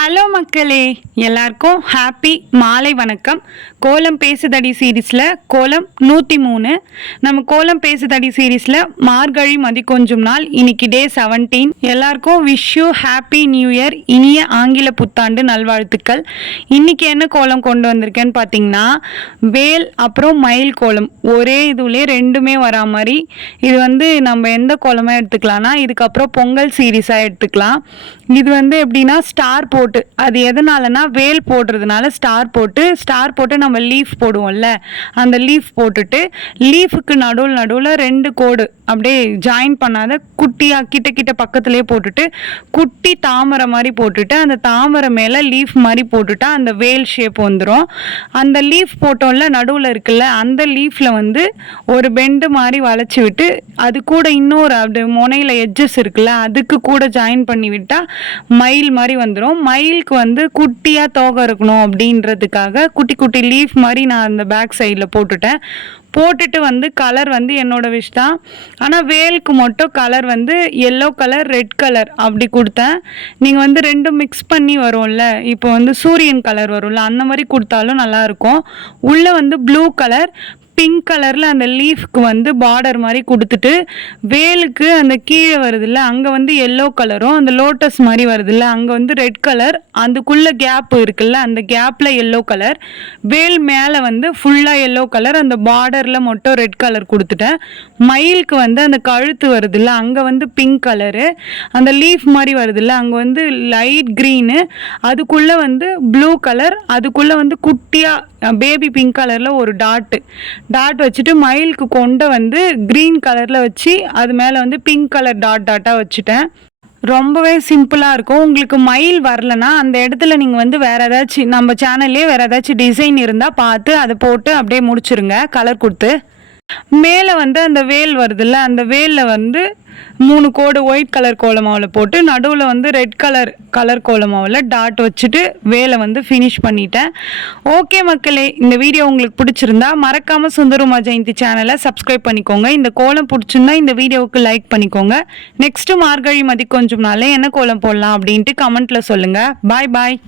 Hello மக்களே, எல்லாருக்கும் happy மாலை வணக்கம். கோலம் பேசுதடி சீரீஸில் கோலம் 103. நம்ம கோலம் பேசுதடி சீரீஸில் மார்கழி மதி கொஞ்சம் நாள், இன்னைக்கு டே 17. எல்லாருக்கும் wish you happy new year, இனிய ஆங்கில புத்தாண்டு நல்வாழ்த்துக்கள். இன்னைக்கு என்ன கோலம் கொண்டு வந்திருக்கேன்னு பார்த்தீங்கன்னா, வேல் அப்புறம் மயில் கோலம் ஒரே இதுலேயே ரெண்டுமே வரா மாதிரி. இது நம்ம எந்த கோலமாக எடுத்துக்கலாம்னா, இதுக்கப்புறம் பொங்கல் சீரீஸாக எடுத்துக்கலாம். இது எப்படின்னா ஸ்டார் போட்டு, அது எதனாலனா வேல் போடுறதுனால ஸ்டார் போட்டு நம்ம லீஃப் போடுவோம்ல, அந்த லீஃப் போட்டுட்டு லீஃபுக்கு நடுவில் 2 கோடு அப்படியே ஜாயின் பண்ணாத குட்டியாக கிட்ட பக்கத்துலேயே போட்டுட்டு குட்டி தாமரை மாதிரி போட்டுட்டு அந்த தாமரை மேலே லீஃப் மாதிரி போட்டுட்டா அந்த வேல் ஷேப் வந்துடும். அந்த லீஃப் போட்டோம்ல நடுவில் இருக்குல்ல, அந்த லீஃபில் ஒரு பெண்டு மாதிரி வளைச்சி விட்டு அது கூட இன்னொரு அப்படி முனையில் எட்ஜஸ் இருக்குல்ல, அதுக்கு கூட ஜாயின் பண்ணி விட்டால் மயில் மாதிரி வந்துடும். மயிலுக்கு குட்டியாக தோகை இருக்கணும் அப்படின்றதுக்காக குட்டி லீஃப் மாதிரி நான் அந்த பேக் சைடில் போட்டுட்டு கலர் என்னோட விஷ் தான். ஆனால் வேலுக்கு மட்டும் colour yellow colour red colour அப்படி கொடுத்தேன். நீங்கள் ரெண்டும் மிக்ஸ் பண்ணி வரும்ல, இப்போ சூரியன் கலர் வரும்ல, அந்த மாதிரி கொடுத்தாலும் நல்லாயிருக்கும். உள்ளே ப்ளூ கலர் பிங்க் கலரில் அந்த லீஃப்க்கு பார்டர் மாதிரி கொடுத்துட்டு, வேலுக்கு அந்த கீழே வருதுல்ல அங்கே எல்லோ கலரும், அந்த லோட்டஸ் மாதிரி வருதுல்ல அங்கே ரெட் கலர், அதுக்குள்ளே கேப் இருக்குல்ல அந்த கேப்பில் எல்லோ கலர், வேல் மேலே ஃபுல்லாக எல்லோ கலர், அந்த பார்டரில் மட்டும் ரெட் கலர் கொடுத்துட்டேன். மயிலுக்கு அந்த கழுத்து வருதுல்ல அங்கே பிங்க் கலரு, அந்த லீஃப் மாதிரி வருதுல்ல அங்கே லைட் க்ரீனு, அதுக்குள்ளே ப்ளூ கலர், அதுக்குள்ளே குட்டியாக பேபி பிங்க் கலரில் ஒரு டாட் வச்சுட்டு மயிலுக்கு கொண்ட க்ரீன் கலரில் வச்சு அது மேலே பிங்க் கலர் டாட்டாக வச்சுட்டேன். ரொம்பவே சிம்பிளாக இருக்கும். உங்களுக்கு மயில் வரலன்னா அந்த இடத்துல நீங்கள் வேறு ஏதாச்சும் நம்ம சேனல்லே வேறு ஏதாச்சும் டிசைன் இருந்தால் பார்த்து அதை போட்டு அப்படியே முடிச்சுருங்க கலர் கொடுத்து. மேலே அந்த வேல் வருதுல்ல, அந்த வேலில் 3 கோடு ஒயிட் கலர் கோலமாவில் போட்டு நடுவில் ரெட் கலர் கோலமாவில் டாட் வச்சுட்டு வேலை ஃபினிஷ் பண்ணிட்டேன். ஓகே மக்களே, இந்த வீடியோ உங்களுக்கு பிடிச்சிருந்தா மறக்காமல் சுந்தருமா ஜெயந்தி சேனலை சப்ஸ்கிரைப் பண்ணிக்கோங்க. இந்த கோலம் பிடிச்சிருந்தா இந்த வீடியோவுக்கு லைக் பண்ணிக்கோங்க. நெக்ஸ்ட்டு மார்கழி மதி கொஞ்சம் நாளே என்ன கோலம் போடலாம் அப்படின்ட்டு கமெண்ட்டில் சொல்லுங்கள். பாய்.